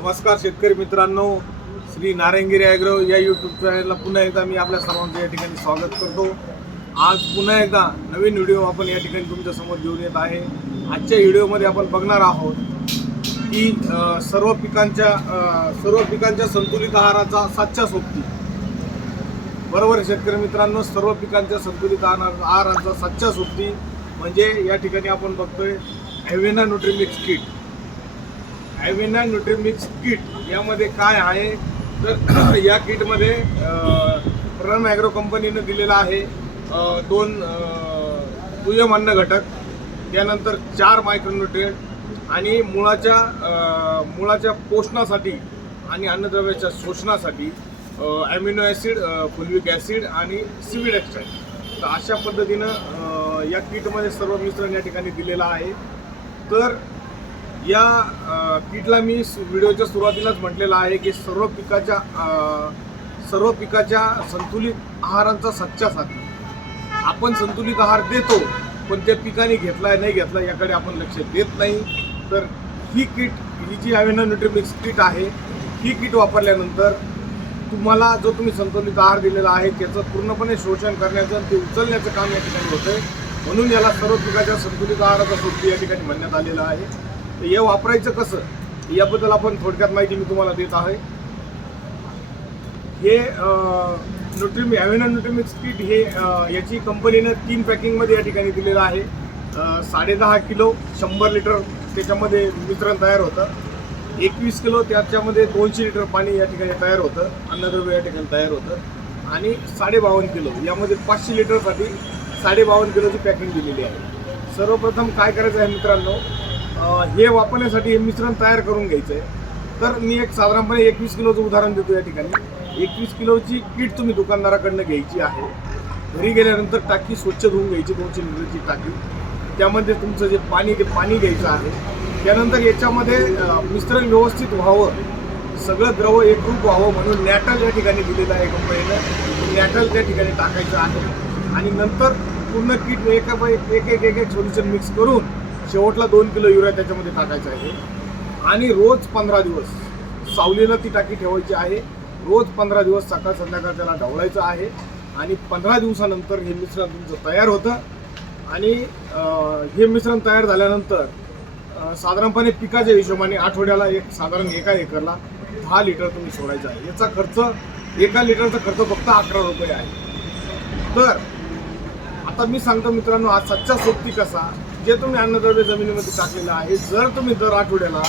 नमस्कार शेतकरी मित्रांनो श्री नारायणगिरी ॲग्रो या यूट्यूब चॅनलला पुन्हा एकदा मी आपल्या सर्वांचं या ठिकाणी स्वागत करतो. आज पुन्हा एकदा नवीन व्हिडिओ आपण या ठिकाणी तुमच्यासमोर घेऊन येत आहे. आजच्या व्हिडिओमध्ये आपण बघणार आहोत की सर्व पिकांच्या सर्व पिकांच्या संतुलित आहाराचा सातच्या सोबती. बरोबर शेतकरी मित्रांनो सर्व पिकांच्या संतुलित आहार आहाराचा सातच्या सोबती. म्हणजे या ठिकाणी आपण बघतोय ॲव्हेना न्यूट्रिमिक्स किट ॲव्हेना न्यूट्रिमिक्स किट यामध्ये काय आहे? तर या किटमध्ये रन ॲग्रो कंपनीनं दिलेला आहे दोन दुय्यम अन्न घटक त्यानंतर चार मायक्रोन्युट्रिएंट आणि मुळाच्या मुळाच्या पोषणासाठी आणि अन्नद्रव्याच्या शोषणासाठी ॲमिनो ॲसिड फुलविक ॲसिड आणि सिविड एक्स्ट्रॅक्ट. तर अशा पद्धतीनं या किटमध्ये सर्व मिश्रण या ठिकाणी दिलेलं आहे. तर या किटला मी व्हिडिओच्या सुरुवातीलाच म्हटलेलं आहे की सर्व पिकाच्या सर्व पिकाच्या संतुलित आहारांचा सच्चा साथी. आपण संतुलित आहार देतो पण त्या पिकाने घेतला नाही घेतला याकडे आपण लक्ष देत नाही. तर ही किट ही जी ॲव्हेना न्यूट्रिमिक्स किट आहे ही किट वापरल्यानंतर तुम्हाला जो तुम्ही संतुलित आहार दिलेला आहे त्याचं पूर्णपणे शोषण करण्याचं आणि ते उचलण्याचं काम या ठिकाणी होतंय. म्हणून याला सर्व पिकाच्या संतुलित आहाराचा सोबती या ठिकाणी म्हणण्यात आलेलं आहे. तर हे वापरायचं कसं? याबद्दल आपण थोडक्यात माहिती मी तुम्हाला देत आहे. हे न्यूट्रिमी ॲव्हेना न्यूट्रिमिक्स किट हे याची कंपनीनं तीन पॅकिंगमध्ये या ठिकाणी दिलेलं आहे. साडे साडेदहा किलो शंभर लिटर त्याच्यामध्ये मिश्रण तयार होतं. एकवीस किलो त्याच्यामध्ये दोनशे लिटर पाणी या ठिकाणी तयार होतं. अन्नद्रव्य या ठिकाणी तयार होतं. आणि साडेबावन्न किलो यामध्ये पाचशे लिटरसाठी साडेबावन्न किलोची पॅकिंग दिलेली आहे. सर्वप्रथम काय करायचं आहे मित्रांनो? हे वापरण्यासाठी हे मिश्रण तयार करून घ्यायचं आहे तर मी एक साधारणपणे एकवीस किलोचं उदाहरण देतो या ठिकाणी. एकवीस किलोची किट तुम्ही दुकानदाराकडनं घ्यायची आहे. घरी गेल्यानंतर टाकी स्वच्छ धुवून घ्यायची दोनशे लिटरची टाकी. त्यामध्ये तुमचं जे पाणी ते पाणी घ्यायचं आहे. त्यानंतर याच्यामध्ये मिश्रण व्यवस्थित व्हावं. सगळं द्रव एकरूप व्हावं म्हणून नॅटल या ठिकाणी दिलेलं आहे कंपनीनं. नॅटल त्या ठिकाणी टाकायचं आहे. आणि नंतर पूर्ण किट एक एक एक एक एक सोल्युशन मिक्स करून शेवटला दोन किलो युरिया त्याच्यामध्ये टाकायचा आहे. आणि रोज पंधरा दिवस सावलीला ती टाकी ठेवायची आहे. रोज पंधरा दिवस सकाळ संध्याकाळ त्याला ढवळायचं आहे. आणि पंधरा दिवसानंतर हे मिश्रण तुमचं तयार होतं. आणि हे मिश्रण तयार झाल्यानंतर साधारणपणे पिकाच्या हिशोबाने आठवड्याला एक साधारण एका एकरला दहा लिटर तुम्ही सोडायचं आहे. याचा खर्च एका लिटरचा खर्च फक्त अकरा रुपये आहे. तर आता मी सांगतो मित्रांनो हा सच्चा सोबती कसा जे तुम्ही अन्नद्रव्य जमिनीमध्ये टाकलेलं आहे जर तुम्ही दर आठवड्याला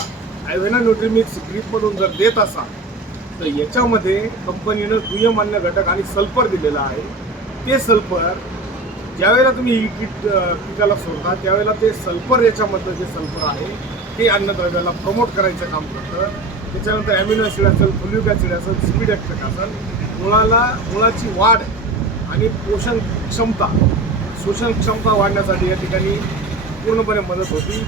ॲव्हेना न्यूट्रीमिक्स ग्रीपमधून जर देत असाल तर याच्यामध्ये कंपनीनं दुय्यम अन्न घटक आणि सल्फर दिलेलं आहे. ते सल्फर ज्यावेळेला तुम्ही ही कीट पिकाला सोडता त्यावेळेला ते सल्फर याच्यामधलं जे सल्फर आहे ते अन्नद्रव्याला प्रमोट करायचं काम करतं. त्याच्यानंतर ॲमिनो ॲसिड असेल फुल्युक ॲसिड असेल सिमिड ॲक्टक असेल मुळाला मुळाची वाढ आणि पोषण क्षमता शोषण क्षमता वाढण्यासाठी या ठिकाणी पूर्णपणे मदत होती.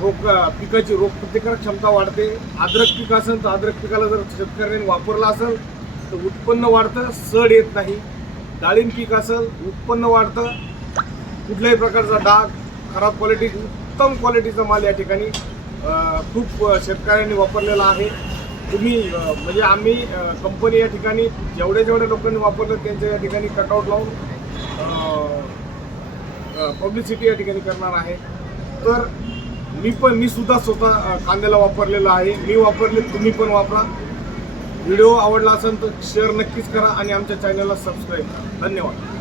रोग पिकाची रोग प्रतिकारक क्षमता वाढते. अद्रक पीक असेल तर अद्रक पिकाला जर शेतकऱ्यांनी वापरला असेल तर उत्पन्न वाढतं सड येत नाही. डाळिंब पीक असेल उत्पन्न वाढतं. कुठल्याही प्रकारचा डाग खराब क्वालिटी उत्तम क्वालिटीचा माल या ठिकाणी खूप शेतकऱ्यांनी वापरलेला आहे. तुम्ही म्हणजे आम्ही कंपनी या ठिकाणी जेवढ्या जेवढ्या लोकांनी वापरलं त्यांच्या या ठिकाणी कटआउट लावून पब्लिसिटी या ठिकाणी करणार आहे. तर मी पण मी सुद्धा स्वतः कांद्याला वापरलेलं आहे. मी वापरले तुम्ही पण वापरा. व्हिडिओ आवडला असेल तर शेअर नक्कीच करा आणि आमच्या चॅनलला सबस्क्राईब करा. धन्यवाद.